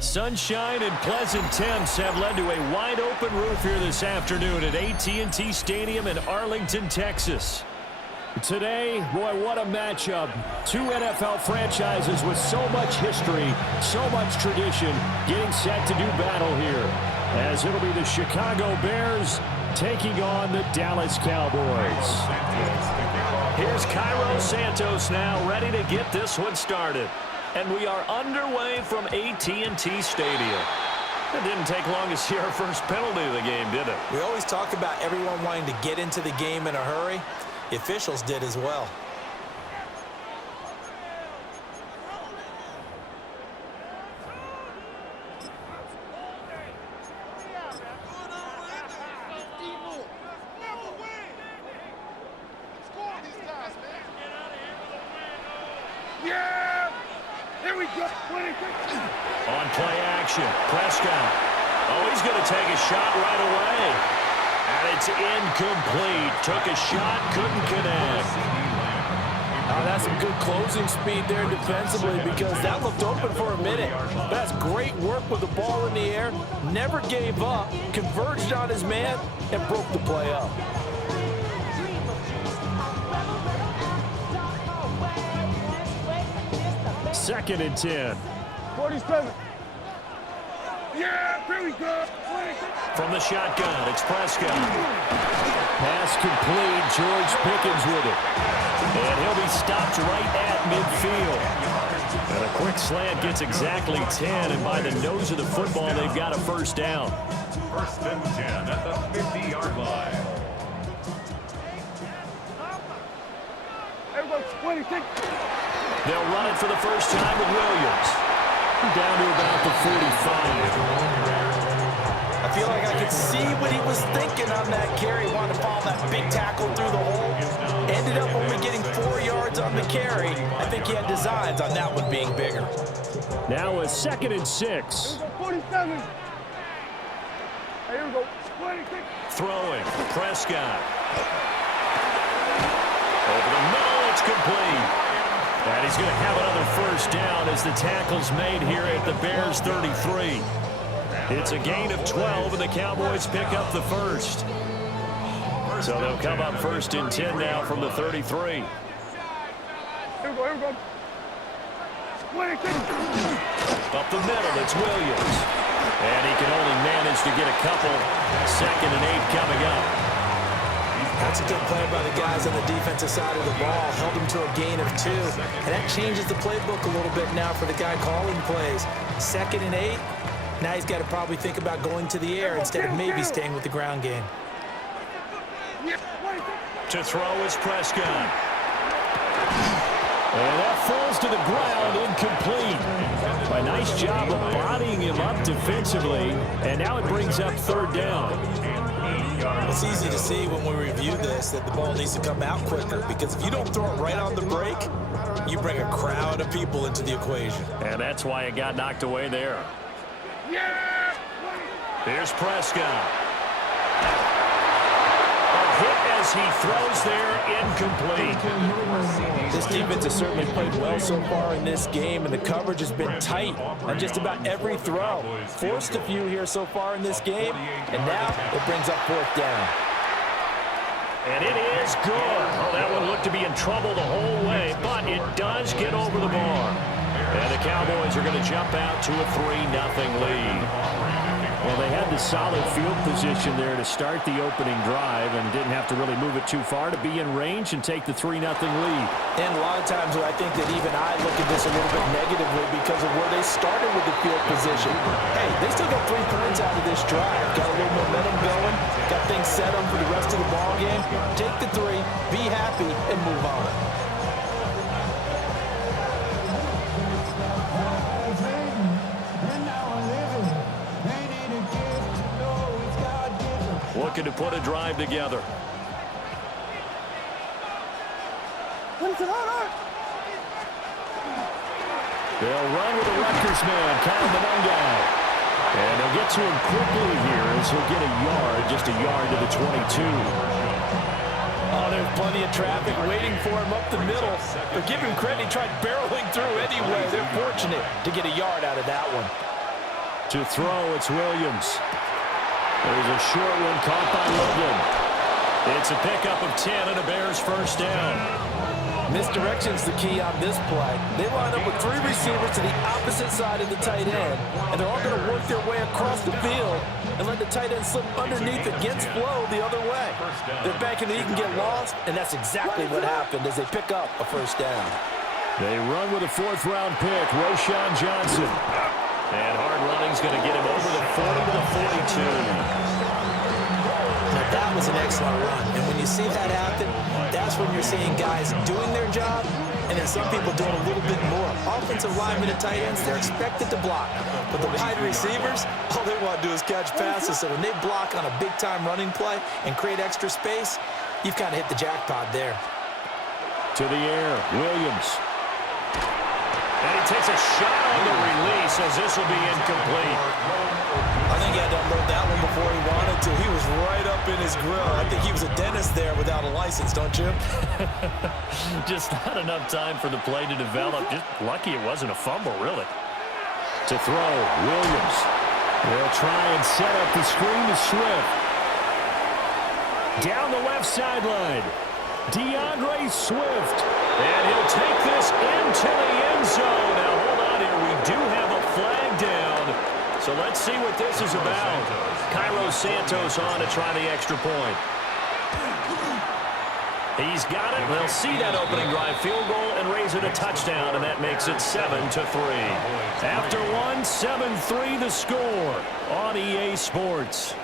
Sunshine and pleasant temps have led to a wide-open roof here this afternoon at AT&T Stadium in Arlington, Texas. Today, boy, what a matchup. Two NFL franchises with so much history, so much tradition, getting set to do battle here, as it'll be the Chicago Bears taking on the Dallas Cowboys. Here's Cairo Santos now, ready to get this one started. And we are underway from AT&T Stadium. It didn't take long to see our first penalty of the game, did it? We always talk about everyone wanting to get into the game in a hurry. The officials did as well. On play action, Prescott. Oh, he's going to take a shot right away. And it's incomplete. Took a shot, couldn't connect. Oh, that's some good closing speed there defensively because that looked open for a minute. That's great work with the ball in the air. Never gave up, converged on his man, and broke the play up. Second and 10. 47. Yeah, here we go. From the shotgun, it's Prescott. Pass complete. George Pickens with it. And he'll be stopped right at midfield. And a quick slant gets exactly 10. And by the nose of the football, they've got a first down. First and 10 at the 50-yard line. Everybody, 26. They'll run it for the first time with Williams. Down to about the 45. I feel like I could see what he was thinking on that carry. Wanted to follow that big tackle through the hole. Ended up only getting 4 yards on the carry. I think he had designs on that one being bigger. Now a second and 6. 47. Here we go. 26. Throwing. Prescott. Over the middle, it's complete. And he's going to have another first down as the tackle's made here at the Bears 33. It's a gain of 12, and the Cowboys pick up the first. So they'll come up first and 10 now from the 33. Here we go, here we go. 26. Up the middle, it's Williams. And he can only manage to get a couple. Second and 8 coming up. That's a good play by the guys on the defensive side of the ball. Held him to a gain of 2. And that changes the playbook a little bit now for the guy calling plays. Second and 8. Now he's got to probably think about going to the air instead of maybe staying with the ground game. To throw is Prescott. And that falls to the ground, incomplete. A nice job of bodying him up defensively. And now it brings up third down. It's easy to see when we review this that the ball needs to come out quicker because if you don't throw it right on the break, you bring a crowd of people into the equation. And that's why it got knocked away there. Here's Prescott. A hit as he throws there, incomplete. This defense has certainly played well so far in this game, and the coverage has been tight on just about every throw. Forced a few here so far in this game, and now it brings up fourth down. And it is good. Oh, that one looked to be in trouble the whole way, but it does get over the bar. And the Cowboys are going to jump out to a 3-0 lead. Well, they had the solid field position there to start the opening drive and didn't have to really move it too far to be in range and take the 3-0 lead. And a lot of times I think that even I look at this a little bit negatively because of where they started with the field position. Hey, they still got 3 points out of this drive. Got a little momentum going. Got things set up for the rest of the ball game. Take the 3, be happy, and move on. Looking to put a drive together. They'll run with the Rutgers man, Kyle Monangai. And they'll get to him quickly here as he'll get a yard, just a yard to the 22. Oh, there's plenty of traffic waiting for him up the middle. But give him credit, he tried barreling through anyway. They're fortunate to get a yard out of that one. To throw, it's Williams. There's a short one caught by Logan. It's a pickup of 10 and a Bears first down. Misdirection's the key on this play. They line up with 3 receivers to the opposite side of the tight end, and they're all going to work their way across the field and let the tight end slip underneath against flow the other way. They're banking that he can get lost, and that's exactly what happened as they pick up a first down. They run with a 4th-round pick, Roschon Johnson. And hard running's going to get him over the 40 to the 42. Now, that was an excellent run. And when you see that happen, that's when you're seeing guys doing their job and then some people doing a little bit more. Offensive linemen and tight ends, they're expected to block. But the wide receivers, all they want to do is catch passes. So when they block on a big-time running play and create extra space, you've kind of hit the jackpot there. To the air, Williams. And he takes a shot on the release as this will be incomplete. I think he had to unload that one before he wanted to. He was right up in his grill. I think he was a dentist there without a license, don't you? Just not enough time for the play to develop. Just lucky it wasn't a fumble, really. To throw, Williams. They'll try and set up the screen to Swift. Down the left sideline. DeAndre Swift. And he'll take this into the end zone. Now, hold on here. We do have a flag down. So let's see what this is about. Cairo Santos on to try the extra point. He's got it. They'll see that opening drive field goal and raise it a touchdown, and that makes it 7-3. After one, 7-3 the score on EA Sports.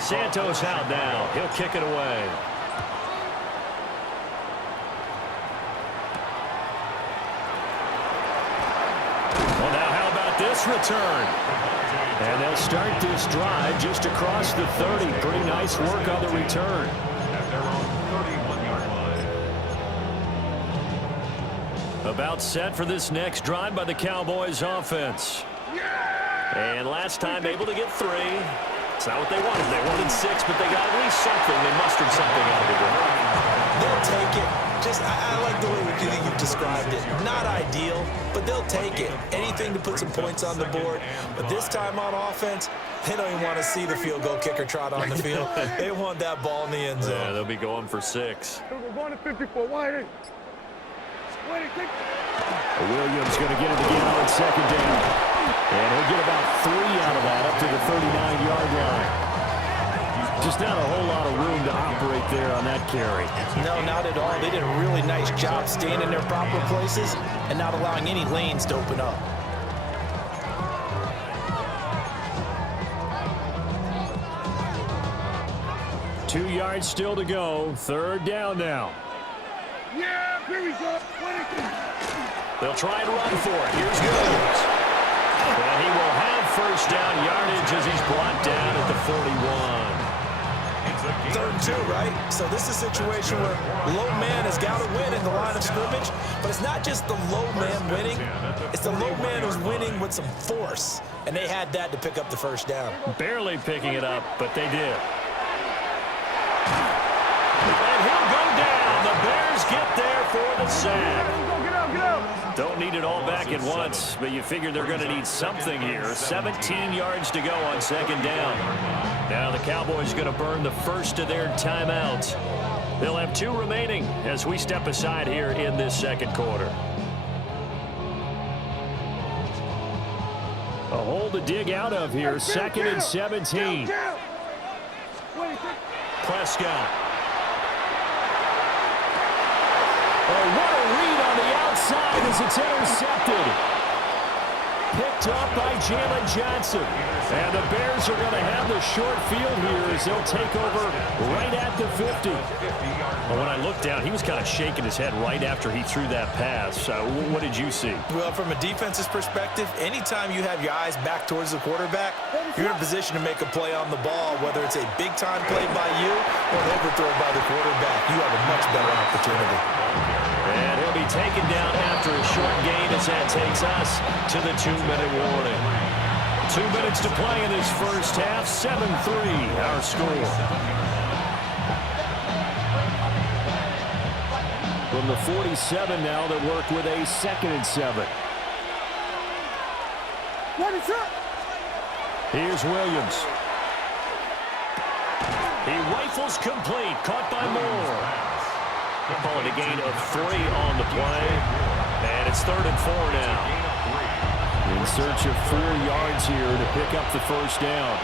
Santos out now. He'll kick it away. Well, now how about this return? And they'll start this drive just across the 30. Pretty nice work on the return. At their own 31-yard line. About set for this next drive by the Cowboys offense. And last time able to get 3. It's not what they wanted. They wanted 6, but they got at least something. They mustered something out of the drive. They'll take it. I like the way you've described it. Not ideal, but they'll take it. Anything to put some points on the board. But this time on offense, they don't even want to see the field goal kicker trot on the field. They want that ball in the end zone. Yeah, they'll be going for 6. We're going to 54. Wide. Williams going to get it again on 2nd down. And he'll get about 3 out of that up to the 39-yard line. Just not a whole lot of room to operate there on that carry. No, not at all. They did a really nice job staying in their proper places and not allowing any lanes to open up. Two yards still to go. 3rd down now. Yeah, here we go. They'll try and run for it. Here's Williams. And he will have first down yardage as he's brought down at the 41. 3rd and 2, right? So this is a situation where low man has got to win in the line of scrimmage, but it's not just the low man winning. It's the low man who's winning with some force, and they had that to pick up the first down. Barely picking it up, but they did. And he'll go down. The Bears get there for the sack. Don't need it all back at once, but you figure they're going to need something here. 17 yards to go on 2nd down. Now the Cowboys going to burn the first of their timeouts. They'll have 2 remaining as we step aside here in this 2nd quarter. A hole to dig out of here. 2nd and 17. Prescott. Oh, what a read on the outside as it's intercepted. Picked up by Jalen Johnson. And the Bears are going to have the short field here as they'll take over right at the 50. Well, when I looked down, he was kind of shaking his head right after he threw that pass. What did you see? Well, from a defense's perspective, anytime you have your eyes back towards the quarterback, you're in a position to make a play on the ball, whether it's a big-time play by you or an overthrow by the quarterback. You have a much better opportunity. And he'll be taken down after a short gain as that takes us to the 2-minute warning. 2 minutes to play in this first half. 7-3 our score. From the 47 now, they work with a 2nd and 7. Here's Williams. He rifles complete, caught by Moore. Calling a gain of 3 on the play. And it's 3rd and 4 now. In search of 4 yards here to pick up the first down.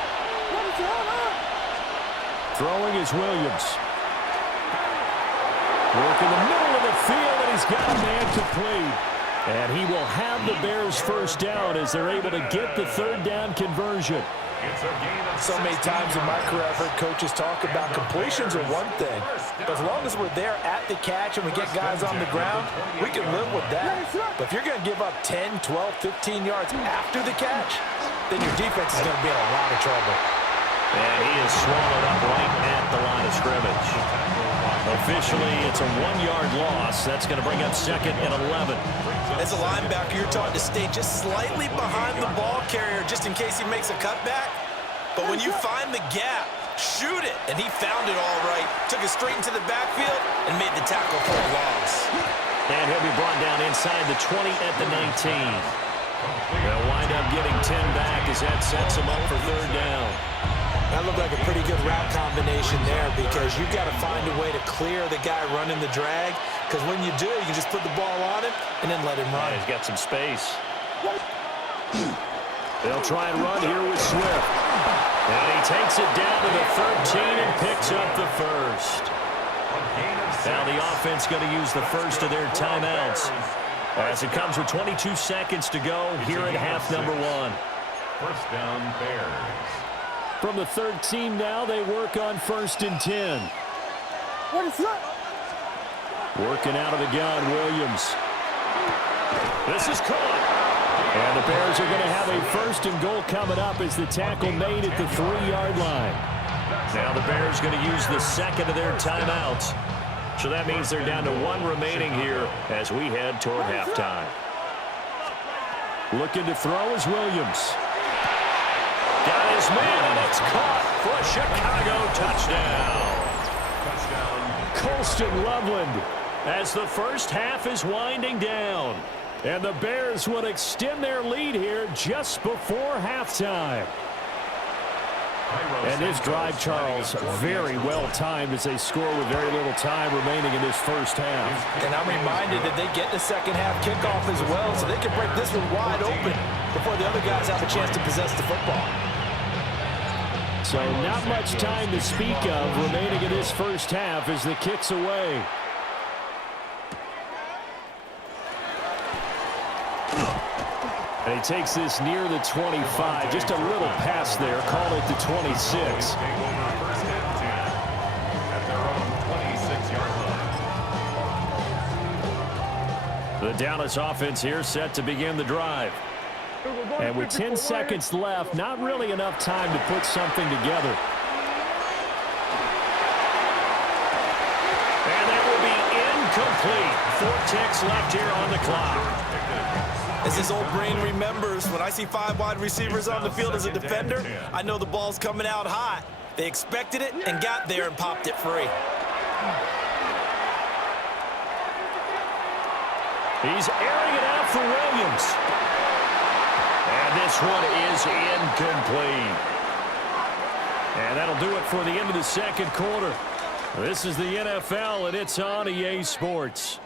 Throwing is Williams. Work in the middle of the field, and he's got a man complete. And he will have the Bears first down as they're able to get the 3rd down conversion. So many times in my career I've heard coaches talk about completions are one thing. But as long as we're there at the catch and we get guys on the ground, we can live with that. But if you're going to give up 10, 12, 15 yards after the catch, then your defense is going to be in a lot of trouble. And he is swallowed up right at the line of scrimmage. Officially, it's a 1-yard loss. That's going to bring up 2nd and 11. As a linebacker, you're taught to stay just slightly behind the ball carrier just in case he makes a cutback. But when you find the gap, shoot it. And he found it all right. Took it straight into the backfield and made the tackle for a loss. And he'll be brought down inside the 20 at the 19. They'll wind up getting 10 back as that sets him up for 3rd down. That looked like a pretty good route combination there because you've got to find a way to clear the guy running the drag, because when you do, you can just put the ball on him and then let him run. Yeah, he's got some space. They'll try and run here with Swift. And he takes it down to the 13 and picks up the first. Now the offense going to use the first of their timeouts as it comes with 22 seconds to go here at half number 1. First down, Bears. From the 13 now, they work on 1st and 10. Working out of the gun, Williams. This is caught. And the Bears are going to have a 1st and goal coming up as the tackle made at the 3-yard line. Now the Bears going to use the 2nd of their timeouts. So that means they're down to 1 remaining here as we head toward halftime. Looking to throw is Williams. Got his man, and it's caught for a Chicago touchdown. Colston Loveland as the first half is winding down. And the Bears would extend their lead here just before halftime. And this drive, Charles, very well timed as they score with very little time remaining in this first half. And I'm reminded that they get the second half kickoff as well, so they can break this one wide open before the other guys have a chance to possess the football. So not much time to speak of remaining in this first half as the kick's away. And he takes this near the 25. Just a little pass there. Call it the 26. First and 10 at their own 26-yard line. The Dallas offense here set to begin the drive. And with 10 seconds left, not really enough time to put something together. And that will be incomplete. 4 ticks left here on the clock. As his old brain remembers, when I see 5 wide receivers on the field as a defender, I know the ball's coming out hot. They expected it and got there and popped it free. He's airing it out for Williams. And this one is incomplete. And that'll do it for the end of the second quarter. This is the NFL, and it's on EA Sports.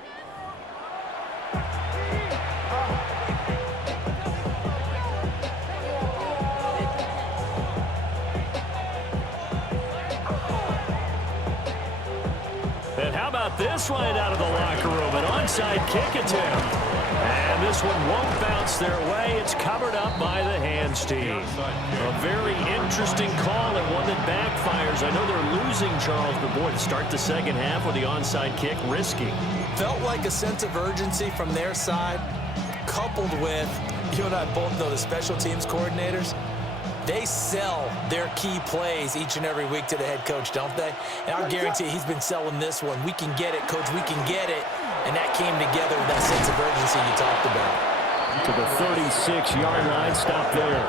And how about this right out of the locker room? An onside kick attempt. And this one won't bounce their way. It's covered up by the hands team. A very interesting call and one that backfires. I know they're losing, Charles, but boy, to start the second half with the onside kick, risky. Felt like a sense of urgency from their side, coupled with, you and I both know the special teams coordinators, they sell their key plays each and every week to the head coach, don't they? And I guarantee he's been selling this one. We can get it, coach, we can get it. And that came together with that sense of urgency you talked about. To the 36-yard line, stop there.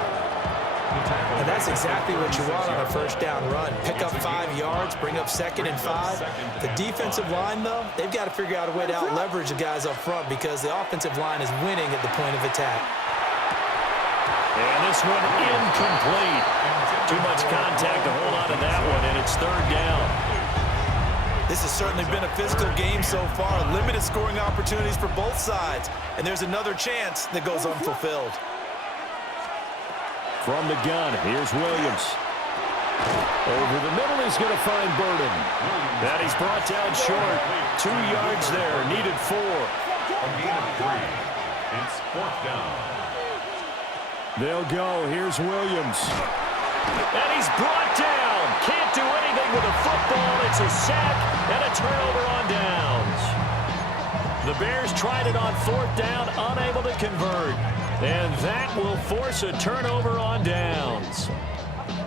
And that's exactly what you want on a first down run. Pick up 5 yards, bring up 2nd and 5. The defensive line, though, they've got to figure out a way to out-leverage the guys up front because the offensive line is winning at the point of attack. And this one incomplete. Too much contact to hold on to that one, and it's 3rd down. This has certainly been a physical game so far. Limited scoring opportunities for both sides. And there's another chance that goes unfulfilled. From the gun, here's Williams. Over the middle, he's going to find Burden. That he's brought down short. 2 yards there, needed 4. A gain of 3. It's 4th down. They'll go. Here's Williams. And he's brought down. Can't do anything with a football. It's a sack and a turnover on downs. The Bears tried it on 4th down, unable to convert. And that will force a turnover on downs.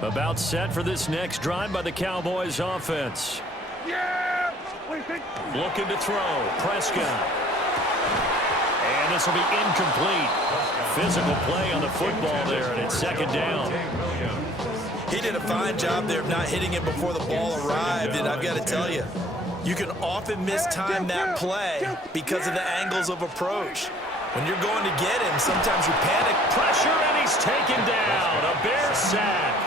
About set for this next drive by the Cowboys offense. Yeah! Looking to throw. Prescott. And this will be incomplete. Physical play on the football there, and it's 2nd down. He did a fine job there of not hitting it before the ball arrived, and I've got to tell you, you can often mistime that play because of the angles of approach. When you're going to get him, sometimes you panic. Pressure, and he's taken down. A Bear sack.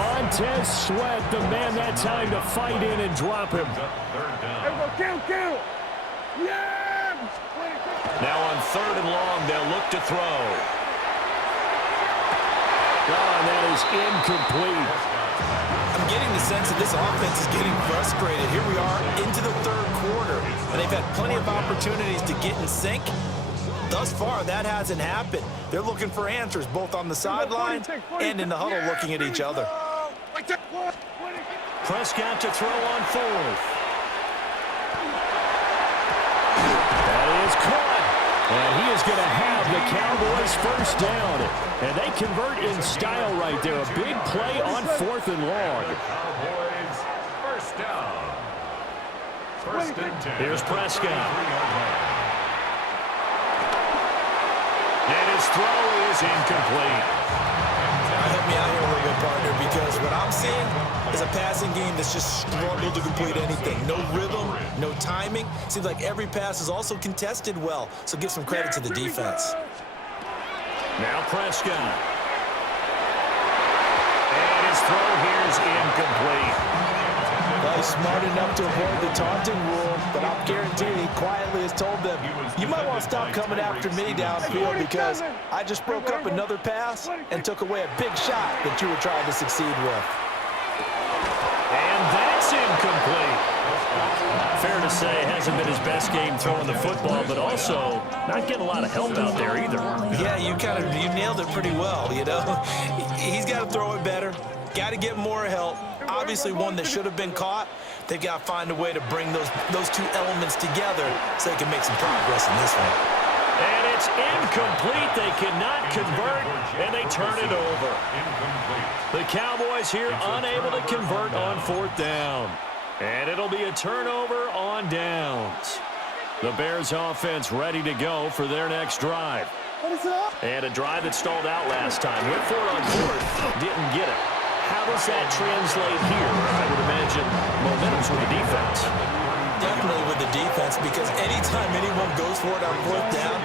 Montez Sweat, the man that time to fight in and drop him. Kill! Yeah! Now on 3rd and long, they'll look to throw. And that is incomplete. I'm getting the sense that this offense is getting frustrated. Here we are into the 3rd quarter, and they've had plenty of opportunities to get in sync. Thus far, that hasn't happened. They're looking for answers both on the sideline and in the huddle looking at each other. Prescott to throw on 4th. That is caught. And he is going to have the Cowboys 1st down. And they convert in style right there. A big play on 4th and long. Cowboys, 1st down. 1st and 10. Here's Prescott. And his throw is incomplete. Help me out here a little bit, partner, because what I'm seeing is a passing game that's just struggled to complete anything. No rhythm, no timing. Seems like every pass is also contested well, so give some credit to the defense. Now Prescott. And his throw here is incomplete. Well, he's smart enough to avoid the taunting rule, but I'm guaranteeing he quietly has told them, you might want to stop coming after me downfield because I just broke up another pass and took away a big shot that you were trying to succeed with. And that's incomplete. Fair to say, hasn't been his best game throwing the football, but also not getting a lot of help out there either. Yeah, you nailed it pretty well, you know. He's got to throw it better. Got to get more help. Obviously one that should have been caught. They've got to find a way to bring those 2 elements together so they can make some progress in this one. And it's incomplete. They cannot convert, and they turn it over. The Cowboys here unable to convert on 4th down. And it'll be a turnover on downs. The Bears offense ready to go for their next drive. And a drive that stalled out last time. Went for it on 4th. Didn't get it. How does that translate here? I would imagine momentum's with the defense. Definitely with the defense, because anytime anyone goes for it on 4th down,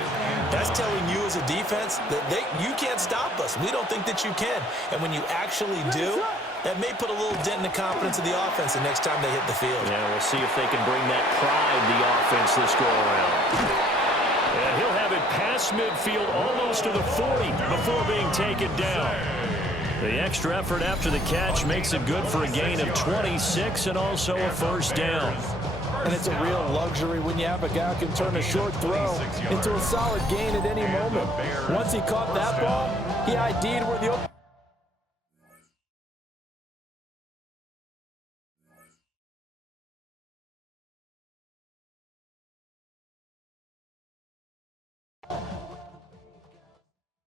that's telling you as a defense that you can't stop us. We don't think that you can. And when you actually do, that may put a little dent in the confidence of the offense the next time they hit the field. Yeah, we'll see if they can bring that pride the offense this go-around. And he'll have it past midfield almost to the 40 before being taken down. The extra effort after the catch makes it good for a gain of 26 and also a 1st down. And it's a real luxury when you have a guy who can turn a short throw into a solid gain at any moment. Once he caught that ball, he ID'd where the